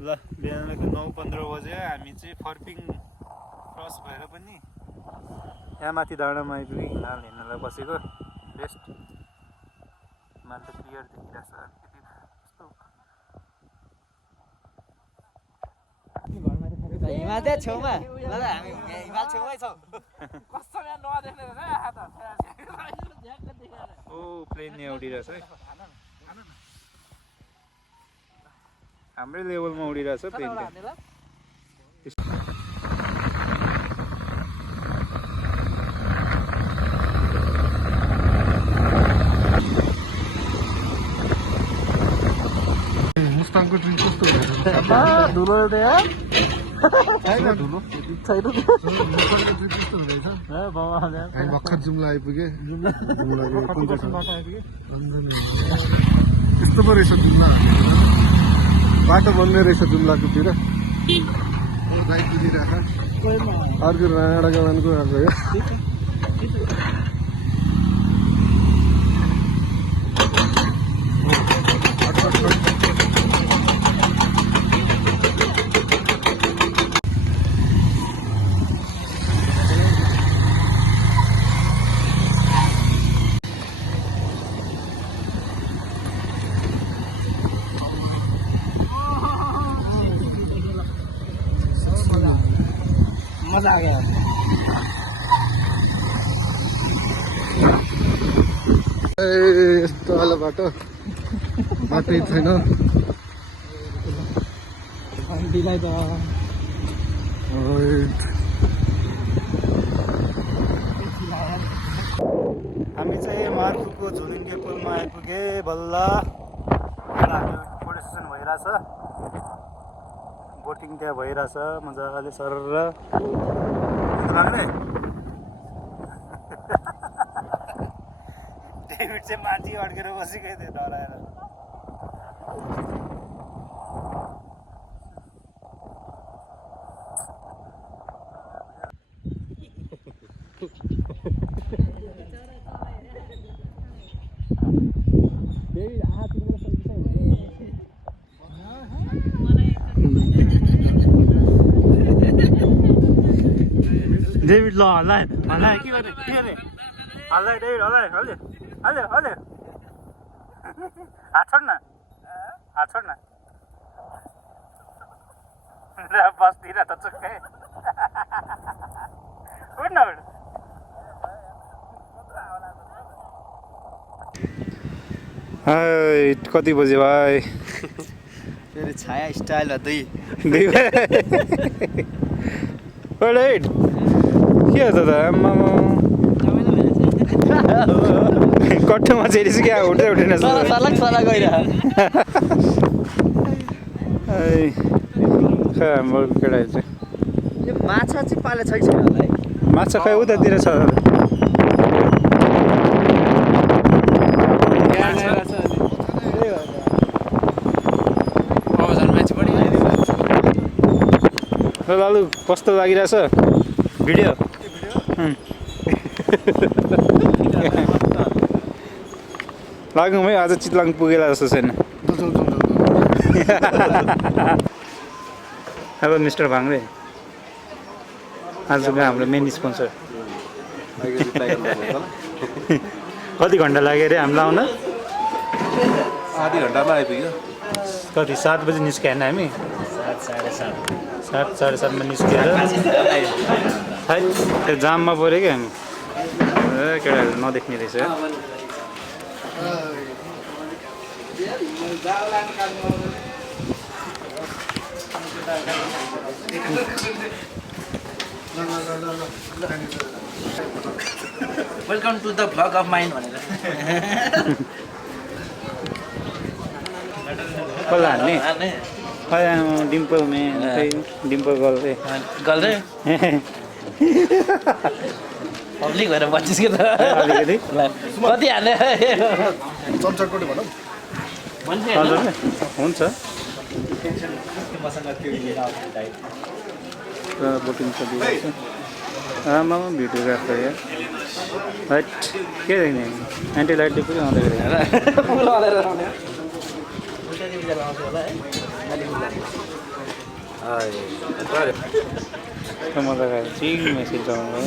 ल बिहानको 9:15 बजे हामी चाहिँ फर्पिङ क्रस भएर पनि यहाँ माथि डाँडामा आइपुग्यो हिमाल हेर्नलाई बसेको बेस्ट हिमाल त क्लियर देखिरहेछ हिमाल चाहिँ छेउमा हामी हिमाल छेउमै छौँ ओ प्लेन यहाँ उडिरहेछ है हाम्रै लेभलमा उडिरहेछ प्लेन मुस्ताङको ट्रेन कस्तो हुन्छ धुलो छैन छैन छैन मुस्ताङको ट्रेन कस्तो हुँदैछ हामी भर्खर जुम्ला आइपुगे यस्तो पो रहेछ जुम्ला बाटो बन्ने रहेछ जुम्लाकोतिर बाइक कुदिरहेको अर्को राँडा कमानको अर्को यो मजा आयो यस्तो वाला बाटो बाटै छैन दिलाई त हामी चाहिँ मार्फुको झुलिङ्गे पुलमा आइपुगे बल्ल हामी बोट स्टेसन भइरहेछ बोटिङ त्यहाँ भइरहेछ मजाले सर लाग्ने डेभिड चाहिँ माथि अड्केर बसेकै थियो डराएर डेभिड ल हल्ला के गर्ने हल्ला डेभिड हल्ला हल्ले हल्ले हल्ले हात छोड्न बस्दिन त चुक्कै उठ न उठ कति बजे भाइ फेरि छाया स्टाइल दुई के हो त आम्मामा कट्टोमा चाहिँ क्या उठेन सला गइरह हाम्रो केटाहरू चाहिँ यो माछा चाहिँ पाले छैन होला है माछा खै उतातिर छ लालु कस्तो लागिरहेछ भिडियो लाग्यौँ है आज चितलाङ पुगेला जस्तो छैन अब मिस्टर भाङ्रे आजको हाम्रो मेन स्पोन्सर कति घन्टा लाग्यो अरे हामीलाई आउन आधी घन्टामा आइपुग्यो कति 7 बजी निस्क्यो होइन हामी 7 साढे 7मा निस्केर त्यो जाममा पऱ्यो क्या हामी केटाहरू नदेख्ने रहेछ welcome to the vlog of mind भनेर कसलाई हान्ने डिम्पल म्यान डिम्पल गल्दै पब्लिक भएर बचिस् कि त अलिकति कति हाल्ने चम्चाकोटी भनौँ हुन्छ बोटिङ चलिरहेको छ आमामा भिडियोग्राफर यहाँ लाइट के देख्ने एन्टी लाइटले पुरै आउँदै गरेको स्टिकर आउँछ होला है मजा चिङ मेसेज आउनु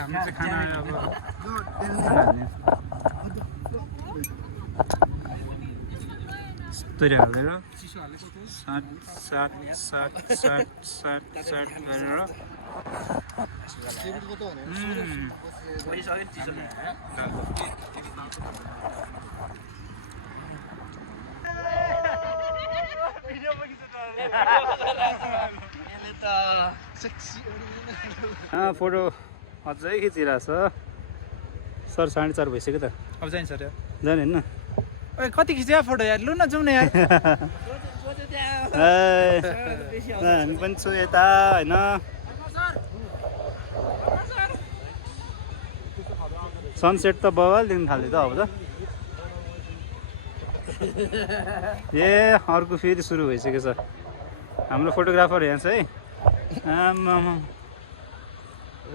हामी चाहिँ खाना अब यस्तरी हालेर साट साट साट साट साट साट गरेर फोटो अझै खिचिरहेछ सर 4:30 भइसक्यो त अब जान्छ सर जाने होइन ओए कति खिच्यो फोटो यार लु न जाउँ न यार हामी पनि छु यता होइन सनसेट त बवाल दिन थाल्यो त अब त ए अर्को फेरि सुरु भइसक्यो सर हाम्रो फोटोग्राफर यहाँ छ है आमामा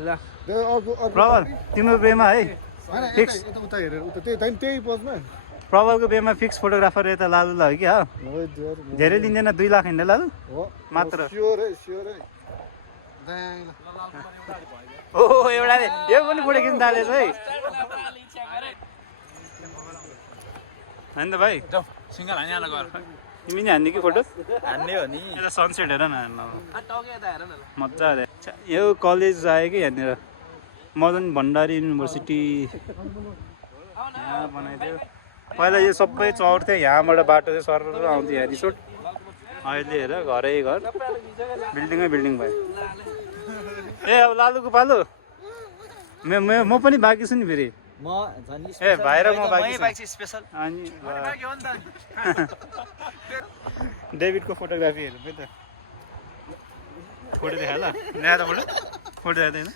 ल प्रबल तिम्रो बेमा है फिक्स उता हेरेर उता त्यही पोजमा प्रबलको बेमा फिक्स फोटोग्राफर यता लालु ल हो कि हो धेरै लिँदैन 2 लाख हिँड्दा लालु मात्र स्योर है ओ एउटाले यो पनि फोटो खिच्न थालेछ है होइन त भाइ जाऊ सिंगल हानि आला गएर तिमी नि हान्ने कि फोटो हान्ने हो नि यता सनसेट हेर न टके यता हेर न ल मजा आयो यो कलेज आयो कि यहाँनिर मदन भण्डारी युनिभर्सिटी यहाँ बनाइदियो पहिला यो सबै चौर्थ्यो यहाँबाट बाटो चाहिँ सर आउँथ्यो यहाँ रिसोर्ट अहिले हेर घरै घर बिल्डिङै बिल्डिङ भयो ए अब लालुको पालो म पनि बाँकी छु नि फेरि म झन् ए भाइ र म बाँकी छु स्पेशल अनि डेभिडको फोटोग्राफी हेर्नु है त फोटो देखा ल ल्याएर फोटो फोटो हेर्दैन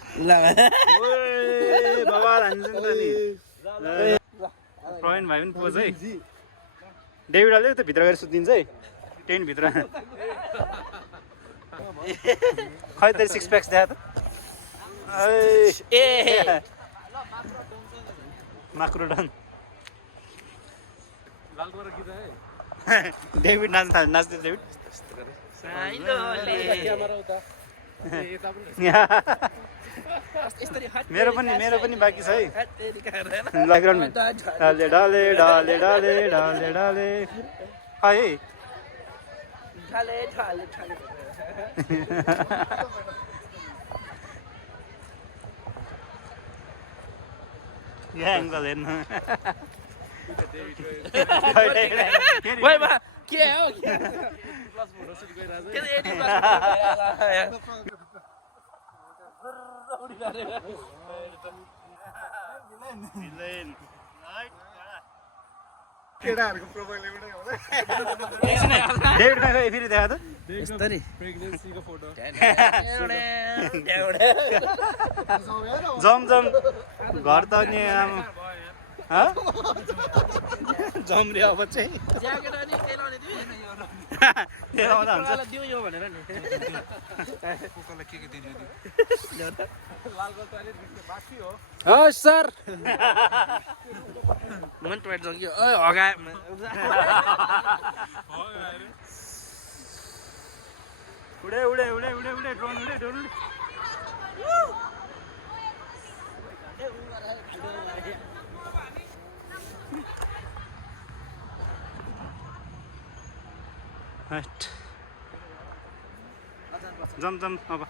बाबा हान्छ नि त नि प्रवीण भाइ पनि पोज है डेभिड हाल्यो त भित्र गएर सुत्दिन्छ है टेन्टभित्र खै त 6 प्याक्स देखा त ए माक्रोडन डेभिड नाच्दै डेभिड मेरो पनि बाँकी छ है ब्याकग्राउन्ड डाले डाले डाले डाले डाले डाले है यहाँ एङ्गल हेर्नु के हो केटाहरूको प्रोफाइल एउटै होला डेभिड फेरि देखा त यस्तरी प्रेग्नेन्सीको फोटो जमजम घर त नि जम्रे अब चाहिँ आउँदा हुन्छ हस् सर मन टोट जङ्ग्यो ओए हगा उडे उडे उडे उडे उडे ड्रोन उडे ड्रोन उडे जमजम अब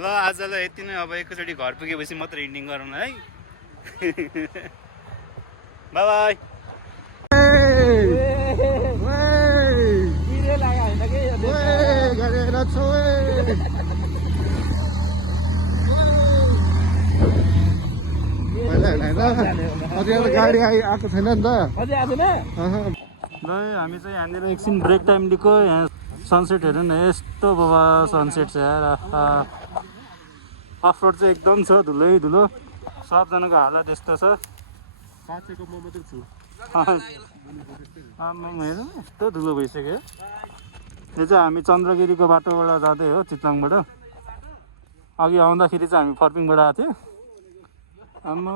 ल आजलाई यति नै अब एकैचोटि घर पुगेपछि मात्र इन्डिङ गरौँ न है बाई बाई गाडी आएको छैन नि त ल हामी चाहिँ यहाँनिर एकछिन ब्रेक टाइम लिएको यहाँ सनसेट हेर्नु न यस्तो बाबा सनसेट छ यार अफ रोड चाहिँ एकदम छ धुलै धुलो सबजनाको हालत यस्तो छ साँचेको म मात्रै छु आम्मामा हेरौँ यस्तो धुलो भइसक्यो। यो चाहिँ हामी चन्द्रगिरीको बाटोबाट जाँदै हो, चितवनबाट। अघि आउँदाखेरि चाहिँ हामी फर्पिङबाट आएको थियो। आम्मा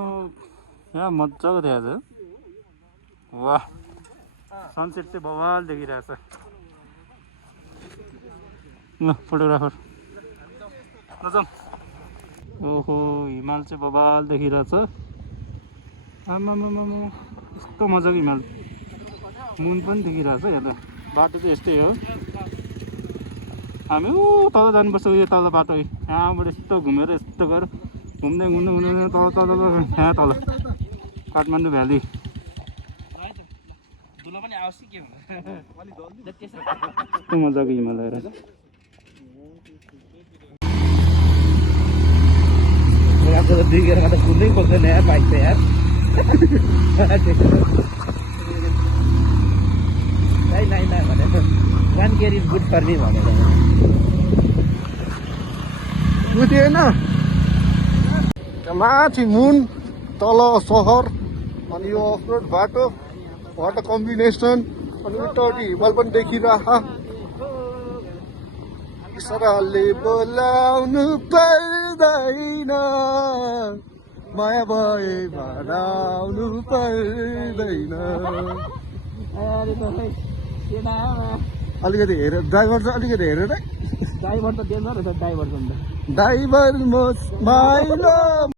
यहाँ मजाको देखाएको छ। वाह, सनसेट चाहिँ बवाल देखिरहेछ। ल फोटोग्राफर नजाउँ। ओहो, हिमाल चाहिँ बवाल देखिरहेछ। आम्मामामा यस्तो मजाको हिमाल, मुन पनि देखिरहेछ। हेर्दा बाटो चाहिँ यस्तै हो। हामी तल जानुपर्छ, यो तल बाटो यहाँबाट यस्तो घुमेर यस्तो गरेर घुम्दै घुम्दै घुम्दै तल तल यहाँ तल काठमाडौँ भ्याली। कस्तो मजाको हिमाल हेर। दिगेरमा त कुनै पर्दैन यार बाइक त यार। नाइ भनेर 1 care is good for me भनेर बुझेन। माथि मुन, तल सहर, अनि यो अफरोड बाटो, वाटर कम्बिनेसन, अनि उतापट्टि हिमाल पनि देखिरह। इसराले बोलाउनु पर्दैन, माया भए भनाउनु पर्दैन। अलिकति हेर, ड्राइभर चाहिँ अलिकति हेरेर। ड्राइभर त डेन्जर रहेछ, ड्राइभर ड्राइभर म माइलो